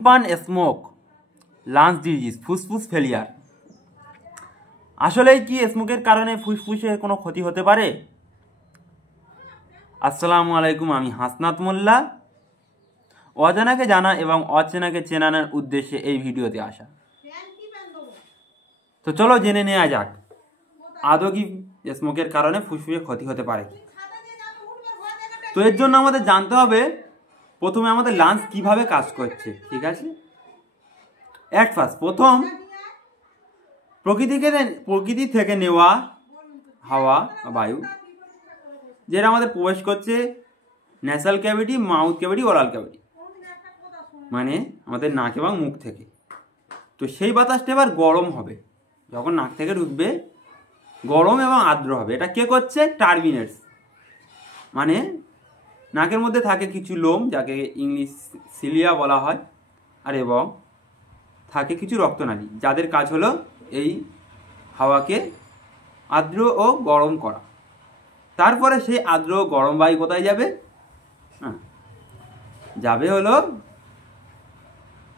ধূমপান smoke lungs disease ফুসফুস failure. আসলেই কি স্মোকের কারণে ফুসফুসে কোনো ক্ষতি হতে পারে? আসসালামু আলাইকুম, আমি হাসনাত মোল্লা। অজানাকে জানা এবং অচেনাকে চেনানোর উদ্দেশ্যে এই ভিডিওতে আসা। তো চলো জেনে নেওয়া যাক আদৌ কি স্মোকের কারণে ফুসফুসে ক্ষতি হতে পারে। তো এর জন্য আমাদের জানতে হবে প্রথমে আমাদের লাংস কিভাবে কাজ করছে। ঠিক আছে, অ্যাট ফার্স্ট প্রথম প্রকৃতি থেকে নেওয়া হাওয়া বা বায়ু যেটা আমাদের প্রবেশ করছে nasal cavity, mouth cavity, oral cavity, মানে আমাদের নাক এবং মুখ থেকে। তো সেই বাতাসটা এবার গরম হবে, যখন নাক থেকে ঢুকবে গরম এবং আর্দ্র হবে। এটা কে করছে? টার্বিনেটস, মানে নাকের মধ্যে থাকে কিছু লোম যাকে ইংলিশ সিলিয়া বলা হয়, আর এবং থাকে কিছু রক্তনালী যাদের কাজ হলো এই হাওয়াকে আর্দ্র ও গরম করা। তারপরে সেই আর্দ্র গরম বায়ু কোথায় যাবে? যাবে হলো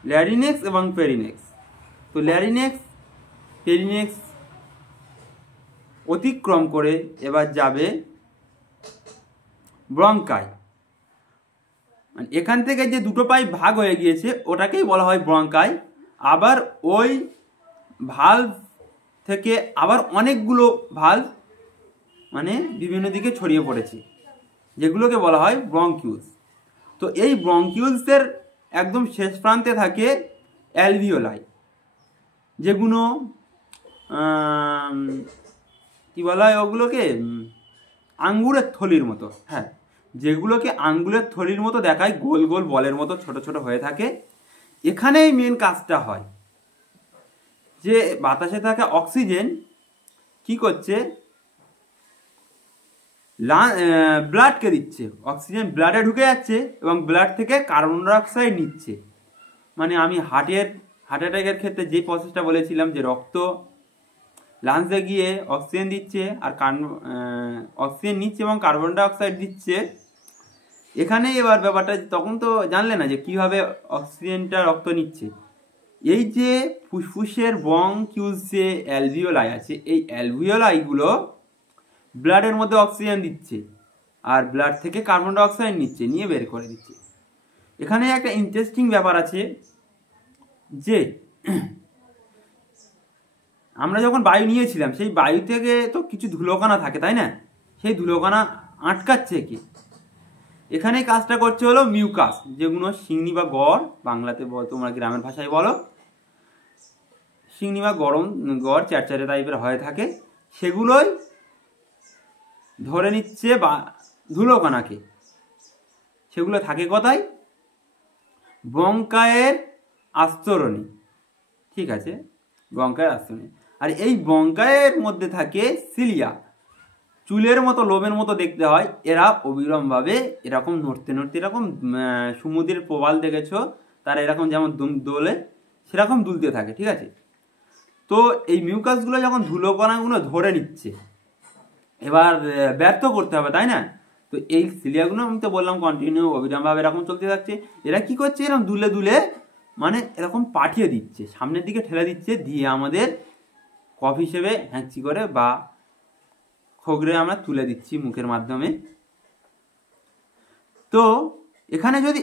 ল্যারিনেক্স এবং পেরিনেক্স। তো ল্যারিনেক্স পেরিনেক্স অতিক্রম করে এবার যাবে ব্রঙ্কাই। মানে এখান থেকে যে দুটো পাইপ ভাগ হয়ে গিয়েছে ওটাকেই বলা হয় ব্রঙ্কাই। আবার ওই ভালভ থেকে আবার অনেকগুলো ভালভ মানে বিভিন্ন দিকে ছড়িয়ে পড়েছে, যেগুলোকে বলা হয় ব্রঙ্কিউলস। তো এই ব্রঙ্কিউলসের একদম শেষ প্রান্তে থাকে অ্যালভিওলাই, যেগুলো কি বলা হয় ওগুলোকে? আঙ্গুরের থলির মতো। হ্যাঁ, যেগুলোকে আঙ্গুলের থলির মতো দেখায়, গোল গোল বলের মতো ছোট ছোট হয়ে থাকে। এখানেই মেন কাজটা হয়, যে বাতাসে থাকা অক্সিজেন কি করছে? ব্লাডকে দিচ্ছে, অক্সিজেন ব্লাডে ঢুকে যাচ্ছে এবং ব্লাড থেকে কার্বন ডাইঅক্সাইড নিচ্ছে। মানে আমি হার্ট অ্যাটাকের ক্ষেত্রে যে প্রসেসটা বলেছিলাম, যে রক্ত লাংসে গিয়ে অক্সিজেন দিচ্ছে আর অক্সিজেন নিচ্ছে এবং কার্বন ডাইঅক্সাইড দিচ্ছে। এখানেই এবার ব্যাপারটা, তখন তো জানলে না যে কিভাবে অক্সিজেনটা রক্ত নিচ্ছে। এই যে ফুসফুসের ব্রঙ্কিউলস যে অ্যালভিওলাই আছে, এই অ্যালভিওলাইগুলো ব্লাডের মধ্যে অক্সিজেন দিচ্ছে আর ব্লাড থেকে কার্বন ডাইঅক্সাইড নিচ্ছে, নিয়ে বের করে দিচ্ছে। এখানে একটা ইন্টারেস্টিং ব্যাপার আছে, যে আমরা যখন বায়ু নিয়েছিলাম সেই বায়ু থেকে তো কিছু ধুলোকণা থাকে, তাই না? সেই ধুলোকণা আটকাচ্ছে কি? এখানে কাজটা করছে হলো মিউকাস, যেগুলো শিংনি বা গড়, বাংলাতে তোমরা গ্রামের ভাষায় বলো শিংনি বা গড় চ্যাটচ্যাটে টাইপের হয়ে থাকে, সেগুলোই ধরে নিচ্ছে বা ধুলোকণাকে। সেগুলো থাকে কোথায়? ব্রঙ্কায়ের আস্তরণে। ঠিক আছে, ব্রঙ্কায়ের আস্তরণে। আর এই ব্রঙ্কায়ের মধ্যে থাকে সিলিয়া, চুলের মতো লোমের মতো দেখতে হয়। এরা অবিরামভাবে এরকম নড়তে নড়তে, এরকম সমুদ্রের প্রবাল দেখেছ, তারা এরকম যেমন দোলে সেরকম দুলতে থাকে। ঠিক আছে, তো এই মিউকাসগুলো যখন ধুলোকণাগুলো ধরে নিচ্ছে, এবার ব্যর্থ করতে হবে, তাই না? তো এই সিলিয়াগুলো আমি তো বললাম কন্টিনিউ অবিরামভাবে এরকম চলতে থাকছে। এরা কি করছে? এরকম দুলে দুলে মানে এরকম পাঠিয়ে দিচ্ছে, সামনের দিকে ঠেলে দিচ্ছে, দিয়ে আমাদের কফ হিসেবে হ্যাঁচি করে বা খোগরে আমরা তুলে দিচ্ছি মুখের মাধ্যমে। তো এখানে যদি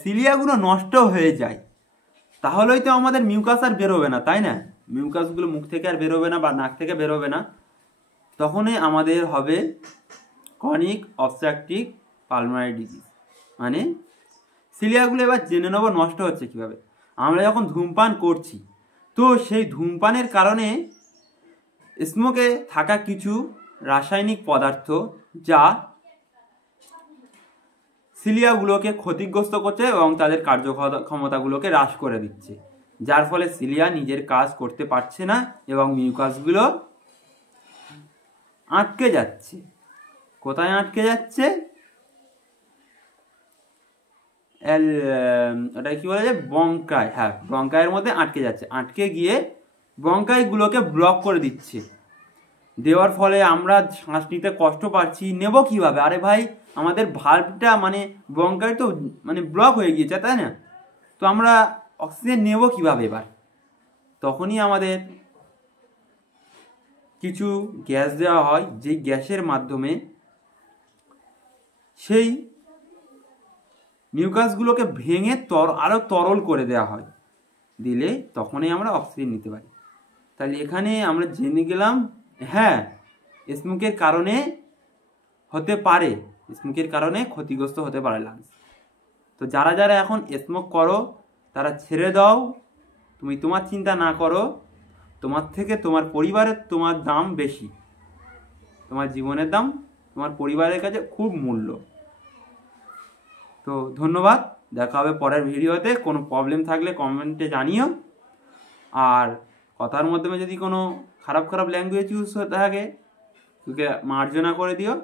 সিলিয়াগুলো নষ্ট হয়ে যায়, তাহলেই তো আমাদের মিউকাস আর বেরোবে না, তাই না? মিউকাসগুলো মুখ থেকে আর বেরোবে না বা নাক থেকে বেরোবে না। তখনই আমাদের হবে ক্রনিক অবস্ট্রাকটিভ পালমোনারি ডিজিজ। মানে সিলিয়াগুলো এবার জেনে নেবো নষ্ট হচ্ছে কিভাবে। আমরা যখন ধূমপান করছি, তো সেই ধূমপানের কারণে স্মোকে থাকা কিছু রাসায়নিক পদার্থ যা সিলিয়াগুলোকে ক্ষতিগ্রস্ত করছে এবং তাদের কার্যক্ষমতাগুলোকে হ্রাস করে দিচ্ছে, যার ফলে সিলিয়া নিজের কাজ করতে পারছে না এবং মিউকাসগুলো আটকে যাচ্ছে। কোথায় আটকে যাচ্ছে? ওটা কি বলা যায়? ব্রঙ্কাই। হ্যাঁ, ব্রঙ্কাইয়ের মধ্যে আটকে যাচ্ছে। আটকে গিয়ে ব্রঙ্কাইগুলোকে ব্লক করে দিচ্ছে। দেওয়ার ফলে আমরা শ্বাস নিতে কষ্ট পাচ্ছি। নেব কিভাবে? আরে ভাই, আমাদের ভাল্বটা মানে ব্রঙ্কাই তো মানে ব্লক হয়ে গিয়েছে, তাই না? তো তো আমরা অক্সিজেন নেব কীভাবে এবার? তখনই আমাদের কিছু গ্যাস দেওয়া হয়, যেই গ্যাসের মাধ্যমে সেই মিউকাসগুলোকে ভেঙে আরও তরল করে দেওয়া হয়, দিলে তখনই আমরা অক্সিজেন নিতে পারি। তাহলে এখানে আমরা জেনে গেলাম, হ্যাঁ, স্মোকের কারণে হতে পারে, স্মোকের কারণে ক্ষতিগ্রস্ত হতে পারে লাংস। তো যারা যারা এখন স্মোক করো তারা ছেড়ে দাও, তুমি তোমার চিন্তা না করো, তোমার থেকে তোমার পরিবারের তোমার দাম বেশি, তোমার জীবনের দাম তোমার পরিবারের কাছে খুব মূল্য। তো ধন্যবাদ, দেখা হবে পরের ভিডিওতে। কোনো প্রবলেম থাকলে কমেন্টে জানিও, আর কথার মাধ্যমে যদি কোনো খারাপ ল্যাঙ্গুয়েজ ইউজ হতে থাকে তোকে মার্জনা করে দিও।